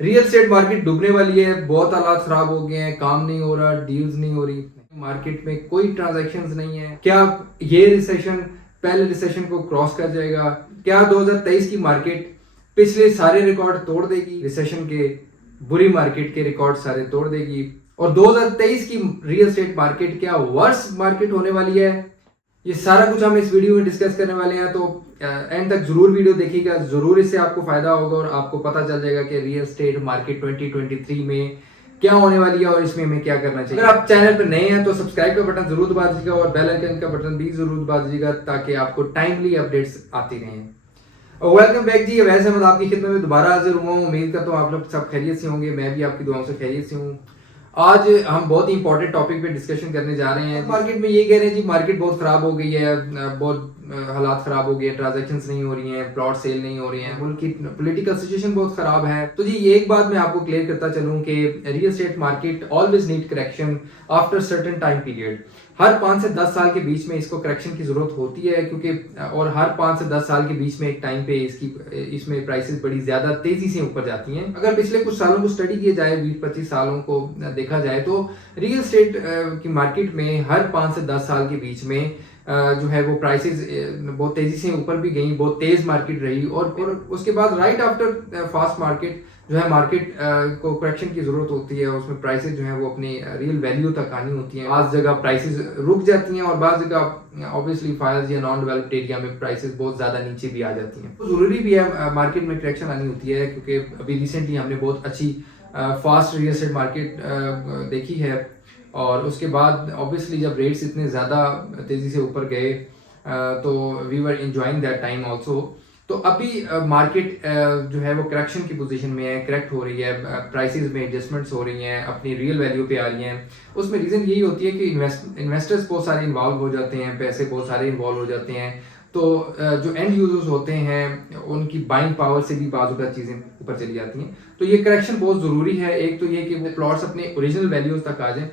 Real estate market डूबने वाली है, बहुत हालात खराब हो गए हैं, काम नहीं हो रहा, डील्स नहीं हो रही, मार्केट में कोई ट्रांजैक्शंस नहीं है। क्या ये रिसेशन पहले रिसेशन को क्रॉस कर जाएगा? क्या 2023 की मार्केट पिछले सारे रिकॉर्ड तोड़ देगी? रिसेशन के, बुरी मार्केट के रिकॉर्ड सारे तोड़ देगी? और 2023 की रियल एस्टेट मार्केट क्या वर्स मार्केट होने वाली है? ये सारा कुछ हम इस वीडियो में डिस्कस करने वाले हैं, तो एंड तक जरूर वीडियो देखिएगा, जरूर इससे आपको फायदा होगा और आपको पता चल जाएगा कि रियल एस्टेट मार्केट 2023 में क्या होने वाली है और इसमें हमें क्या करना चाहिए। अगर आप चैनल पर नए हैं तो सब्सक्राइब का बटन जरूर दबा दीजिएगा और बेल आइकन का बटन भी जरूर दबा दीजिएगा ताकि आपको टाइमली अपडेट्स आती रहें। और वेलकम बैक जी, वैसे मैं आपकी खिदमत में दोबारा हाजिर हुआ हूँ। उम्मीद करता हूँ आप लोग सब खैरियत से होंगे, मैं भी आपकी दुआओं से खैरियत से हूँ। आज हम बहुत ही इंपॉर्टेंट टॉपिक पे डिस्कशन करने जा रहे हैं। मार्केट में ये कह रहे हैं जी मार्केट बहुत खराब हो गई है, बहुत हालात खराब हो गए, ट्रांजैक्शंस नहीं हो रही हैं, प्लॉट सेल नहीं हो रही हैं, मुल्क की पॉलिटिकल सिचुएशन बहुत खराब है। तो जी ये एक बात मैं आपको क्लियर करता चलूं कि real estate market always need correction after certain time period. हर 5 से 10 साल के बीच में इसको करेक्शन की जरूरत होती है, क्योंकि और हर 5 से 10 साल के बीच में एक टाइम पे इसमें प्राइसेस बड़ी ज्यादा तेजी से ऊपर जाती हैं। अगर पिछले कुछ सालों को स्टडी किया जाए, 20-25 सालों को देखा जाए, तो रियल एस्टेट की मार्केट में हर 5 से 10 साल के बीच में जो है वो प्राइसेस बहुत तेजी से ऊपर भी गई, बहुत तेज मार्केट रही और उसके बाद राइट आफ्टर फास्ट मार्केट जो है मार्केट को करेक्शन की जरूरत होती है। उसमें प्राइसेस जो है वो अपनी रियल वैल्यू तक आनी होती है। बाज़ जगह प्राइसेस रुक जाती हैं और बाज़ जगह ऑब्वियसली फायर्स या नॉन डेवलप्ड एरिया में प्राइसेस बहुत ज्यादा नीचे भी आ जाती हैं। तो जरूरी भी है मार्केट में करेक्शन आनी होती है, क्योंकि अभी रिसेंटली हमने बहुत अच्छी फास्ट रियल एस्टेट मार्केट देखी है और उसके बाद ऑब्वियसली जब रेट्स इतने ज़्यादा तेज़ी से ऊपर गए तो we were enjoying that time also. तो अभी मार्केट जो है वो करेक्शन की पोजीशन में है, करेक्ट हो रही है, प्राइसेस में एडजस्टमेंट्स हो रही हैं, अपनी रियल वैल्यू पे आ रही हैं। उसमें रीज़न यही होती है कि इन्वेस्टर्स बहुत सारे इन्वॉल्व हो जाते हैं, पैसे बहुत सारे इन्वॉल्व हो जाते हैं। तो जो एंड यूजर्स होते हैं उनकी बाइंग पावर से भी बाजू चीज़ें ऊपर चली जाती हैं। तो ये करेक्शन बहुत ज़रूरी है। एक तो ये कि वो प्लॉट्स अपने ओरिजिनल वैल्यूज तक आ जाएं।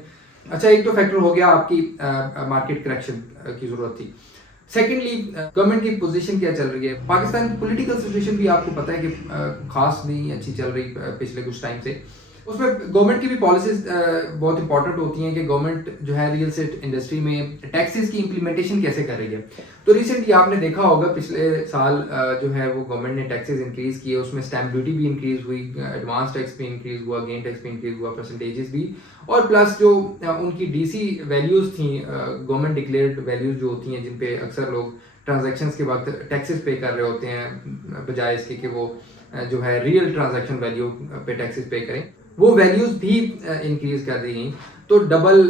अच्छा, एक तो फैक्टर हो गया आपकी मार्केट करेक्शन की जरूरत थी। सेकेंडली गवर्नमेंट की पोजीशन क्या चल रही है। पाकिस्तान की पॉलिटिकल सिचुएशन भी आपको पता है कि खास नहीं अच्छी चल रही पिछले कुछ टाइम से। उसमें गवर्नमेंट की भी पॉलिसीज बहुत इंपॉर्टेंट होती हैं कि गवर्नमेंट जो है रियल एस्टेट इंडस्ट्री में टैक्सेस की इम्प्लीमेंटेशन कैसे कर रही है। तो रिसेंटली आपने देखा होगा पिछले साल जो है वो गवर्नमेंट ने टैक्सेस इंक्रीज किए, उसमें स्टैम्प ड्यूटी भी इंक्रीज हुई, एडवांस टैक्स भी इंक्रीज हुआ, गेन टैक्स भी इंक्रीज हुआ, परसेंटेजेस भी, और प्लस जो उनकी डीसी वैल्यूज थी, गवर्नमेंट डिक्लेयर्ड वैल्यूज जो होती हैं जिन पे अक्सर लोग ट्रांजैक्शंस के वक्त टैक्सेस पे कर रहे होते हैं बजाय इसके कि वो जो है रियल ट्रांजैक्शन वैल्यू पे टैक्सेस पे करें, वो वैल्यूज भी इंक्रीज कर दी गई। तो डबल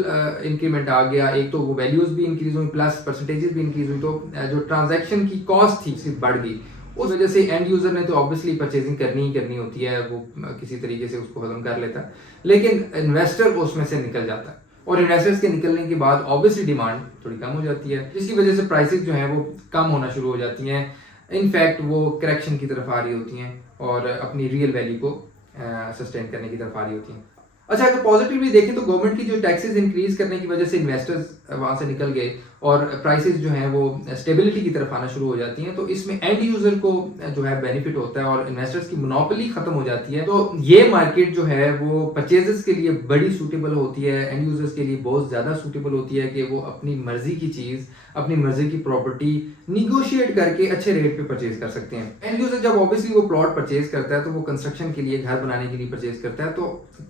इंक्रीमेंट आ गया। एक तो वो वैल्यूज भी इंक्रीज हुई प्लस परसेंटेजेस भी इंक्रीज हुई, तो जो ट्रांजैक्शन की कॉस्ट थी सिर्फ बढ़ गई। उस वजह से एंड यूजर ने तो ऑब्वियसली परचेजिंग करनी ही करनी होती है, वो किसी तरीके से उसको खत्म कर लेता है, लेकिन इन्वेस्टर उसमें से निकल जाता है और इन्वेस्टर्स के निकलने के बाद ऑब्वियसली डिमांड थोड़ी कम हो जाती है, जिसकी वजह से प्राइसेस जो है वो कम होना शुरू हो जाती हैं। इनफैक्ट वो करेक्शन की तरफ आ रही होती हैं और अपनी रियल वैल्यू को सस्टेन करने की तरफ आ रही होती हैं। अच्छा, अगर पॉजिटिवली देखें तो गवर्नमेंट की जो टैक्सेस इंक्रीज करने की वजह से इन्वेस्टर्स वहां से निकल गए और प्राइसेस जो हैं वो स्टेबिलिटी की तरफ आना शुरू हो जाती हैं। तो इसमें एंड यूजर को जो है बेनिफिट होता है और इन्वेस्टर्स की मोनोपोली खत्म हो जाती है। तो ये मार्केट जो है वो परचेजेस के लिए बड़ी सूटेबल होती है, एंड यूजर्स के लिए बहुत ज्यादा सूटेबल होती है कि वो अपनी मर्जी की चीज, अपनी मर्जी की प्रॉपर्टी निगोशिएट करके अच्छे रेट पे परचेज कर सकते हैं। एंड यूजर जब ऑब्वियसली वो प्लॉट परचेज करता है तो वो कंस्ट्रक्शन के लिए, घर बनाने के लिए परचेज करता है। तो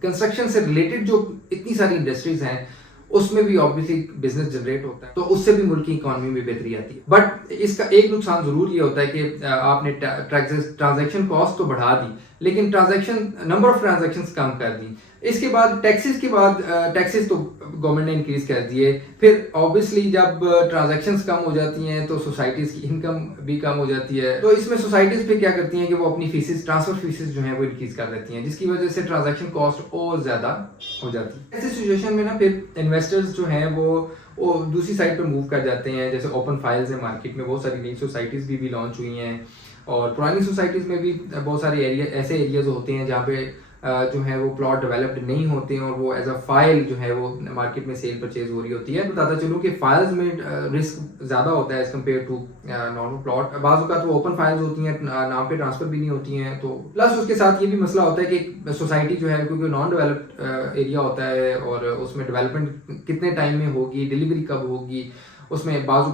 कंस्ट्रक्शन से रिलेटेड जो इतनी सारी इंडस्ट्रीज हैं उसमें भी ऑब्वियसली बिजनेस जनरेट होता है, तो उससे भी मुल्क की इकोनॉमी में बेहतरी आती है। बट इसका एक नुकसान जरूर ये होता है कि आपने ट्रांजैक्शन कॉस्ट तो बढ़ा दी, लेकिन ट्रांजैक्शन नंबर ऑफ ट्रांजैक्शंस कम कर दी। इसके बाद टैक्सेस के बाद टैक्सेस तो गवर्नमेंट ने इंक्रीज कर दिए। फिर ऑब्वियसली जब ट्रांजैक्शंस कम हो जाती हैं तो सोसाइटीज की इनकम भी कम हो जाती है। तो इसमें सोसाइटीज फिर क्या करती हैं कि वो अपनी फीसेस, ट्रांसफर फीसेस जो है वो इंक्रीज कर देती हैं, जिसकी वजह से ट्रांजैक्शन कॉस्ट और ज्यादा हो जाती है। ऐसी सिचुएशन में ना फिर इन्वेस्टर्स जो हैं वो दूसरी साइड पर मूव कर जाते हैं। जैसे ओपन फाइल्स है मार्केट में, बहुत सारी नई सोसाइटीज भी लॉन्च हुई हैं और पुरानी सोसाइटीज में भी बहुत सारे एरिया ऐसे एरियाज होते हैं जहाँ पे जो है वो प्लॉट डेवलप्ड नहीं होते हैं और वो एज अ फाइल जो है वो मार्केट में सेल परचेज हो रही होती है। बताता चलूँ कि फाइल्स में रिस्क ज़्यादा होता है as compare to normal plot. बाज़ औक़ात वो ओपन फाइल्स होती हैं, नाम पे ट्रांसफर भी नहीं होती हैं। तो प्लस उसके साथ ये भी मसला होता है कि सोसाइटी जो है क्योंकि नॉन डेवलप्ड एरिया होता है और उसमें डेवलपमेंट कितने टाइम में होगी, डिलीवरी कब होगी, उसमें बाज़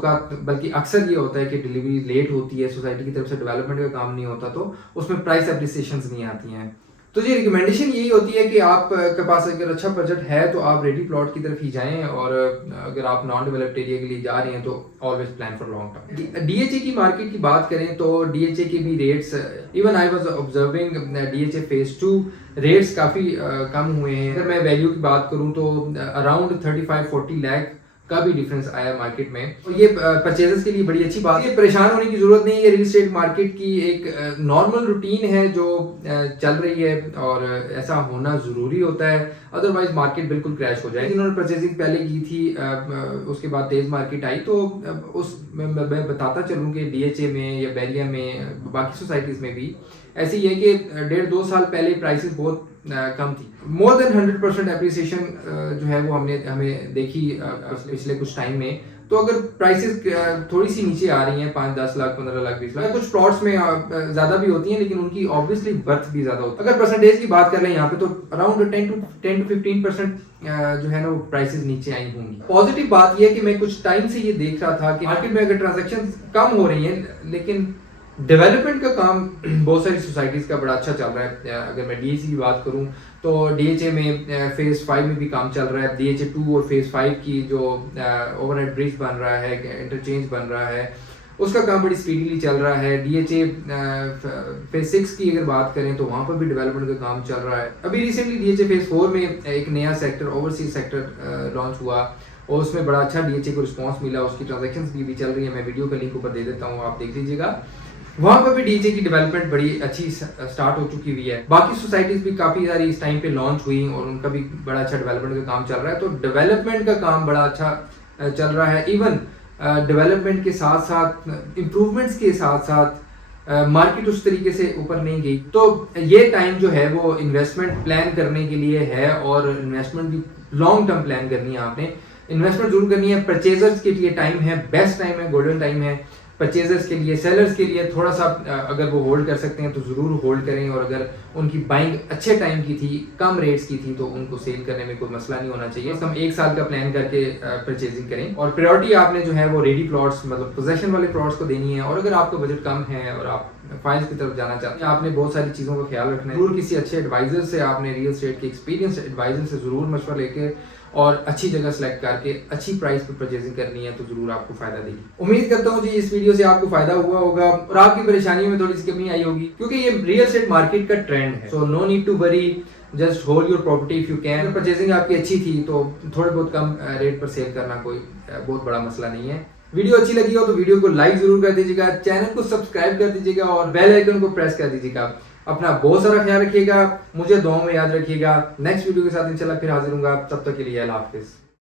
बल्कि अक्सर ये होता है कि डिलीवरी लेट होती है, सोसाइटी की तरफ से डेवलपमेंट का काम नहीं होता, तो उसमें प्राइस एप्रिसिएशंस नहीं आती हैं। तो ये रिकमेंडेशन यही होती है कि आप के पास अगर अच्छा बजट है तो आप रेडी प्लॉट की तरफ ही जाएं, और अगर आप नॉन डेवलप्ड एरिया के लिए जा रहे हैं तो always plan for long term. DHA की मार्केट की बात करें तो डीएचए के भी rates, even I was observing DHA phase 2 rates काफ़ी कम हुए हैं। अगर मैं वैल्यू की बात करूं तो अराउंड 35-40 लाख का भी डिफरेंस आया मार्केट में। तो ये परचेजेस के लिए बड़ी अच्छी बात है, परेशान होने की जरूरत नहीं है। रियल एस्टेट मार्केट की एक नॉर्मल रूटीन है जो चल रही है और ऐसा होना ज़रूरी होता है, अदरवाइज मार्केट बिल्कुल क्रैश हो जाएगी। जिन्होंने परचेजिंग पहले की थी उसके बाद तेज़ मार्केट आई, तो उस मैं बताता चलूँ कि डीएचए में या बैरिया में बाकी सोसाइटीज़ में भी ऐसी है कि 1.5-2 साल पहले प्राइसेस बहुत कम थी। मोर देन 100% एप्रिसिएशन जो है वो हमें देखी पिछले कुछ टाइम में। तो अगर प्राइसेस थोड़ी सी नीचे आ रही हैं 5-10 लाख, 15 लाख, 20 लाख, कुछ प्लॉट्स में ज़्यादा भी होती हैं, लेकिन उनकी ऑब्वियसली बर्थ भी ज़्यादा होती है। अगर परसेंटेज की बात कर लें यहाँ पे तो अराउंड 10-15% जो है ना वो प्राइसेस नीचे आई होंगी। पॉजिटिव बात यह है कि मैं कुछ टाइम से ये देख रहा था कि मार्केट में अगर ट्रांजेक्शन कम हो रही हैं लेकिन डेवलपमेंट का काम बहुत सारी सोसाइटीज़ का बड़ा अच्छा चल रहा है। अगर मैं डीएचए की बात करूं तो डीएचए में फेज़ 5 में भी काम चल रहा है। डीएचए 2 और फेज़ 5 की जो ओवरहेड ब्रिज बन रहा है, इंटरचेंज बन रहा है, उसका काम बड़ी स्पीडीली चल रहा है। डीएचए फेज़ 6 की अगर बात करें तो वहाँ पर भी डेवलपमेंट का काम चल रहा है। अभी रिसेंटली डीएचए फेज़ 4 में एक नया सेक्टर, ओवरसीज सेक्टर लॉन्च हुआ और उसमें बड़ा अच्छा डीएचए को रिस्पॉन्स मिला। उसकी ट्रांजेक्शंस भी चल रही है, मैं वीडियो का लिंक ऊपर दे देता हूँ, आप देख लीजिएगा। वहाँ पर भी डीएचए की डेवलपमेंट बड़ी अच्छी स्टार्ट हो चुकी हुई है। बाकी सोसाइटीज भी काफ़ी सारी इस टाइम पे लॉन्च हुई और उनका भी बड़ा अच्छा डेवलपमेंट का काम चल रहा है। तो डेवलपमेंट का काम बड़ा अच्छा चल रहा है। इवन डेवलपमेंट के साथ साथ इम्प्रूवमेंट्स के साथ साथ मार्केट उस तरीके से ऊपर नहीं गई। तो ये टाइम जो है वो इन्वेस्टमेंट प्लान करने के लिए है, और इन्वेस्टमेंट भी लॉन्ग टर्म प्लान करनी है। आपने इन्वेस्टमेंट जरूर करनी है। परचेजर्स के लिए टाइम है, बेस्ट टाइम है, गोल्डन टाइम है परचेजर्स के लिए। सेलर्स के लिए थोड़ा सा अगर वो होल्ड कर सकते हैं तो ज़रूर होल्ड करें, और अगर उनकी बाइंग अच्छे टाइम की थी, कम रेट्स की थी, तो उनको सेल करने में कोई मसला नहीं होना चाहिए। हम 1 साल का प्लान करके परचेजिंग करें, और प्रायोरिटी आपने जो है वो रेडी प्लॉट्स, मतलब पोजेशन वाले प्लॉट्स को देनी है। और अगर आपका बजट कम है और आप फाइल्स की तरफ जाना चाहते हैं, आपने बहुत सारी चीज़ों का ख्याल रखना है। जरूर किसी अच्छे एडवाइजर से, आपने रियल एस्टेट के एक्सपीरियंस एडवाइजर से ज़रूर मशवरा लेके और अच्छी जगह सेलेक्ट करके अच्छी प्राइस पर परचेजिंग करनी है, तो जरूर आपको फायदा देगी। उम्मीद करता हूँ जी इस वीडियो से आपको फायदा हुआ होगा और आपकी परेशानियों में थोड़ी सी कमी आई होगी, क्योंकि ये रियल एस्टेट मार्केट का ट्रेंड है। So no need to worry, just hold your property if you can. Purchasing आपकी अच्छी थी तो थोड़े बहुत कम रेट पर सेल करना कोई बहुत बड़ा मसला नहीं है। वीडियो अच्छी लगी हो तो वीडियो को लाइक जरूर कर दीजिएगा, चैनल को सब्सक्राइब कर दीजिएगा और बेल आइकन को प्रेस कर दीजिएगा। अपना बहुत सारा ख्याल रखिएगा, मुझे दुआओं में याद रखिएगा। नेक्स्ट वीडियो के साथ इंशाल्लाह फिर हाजिर होऊंगा, तब तक के लिए अल्लाह हाफिज़।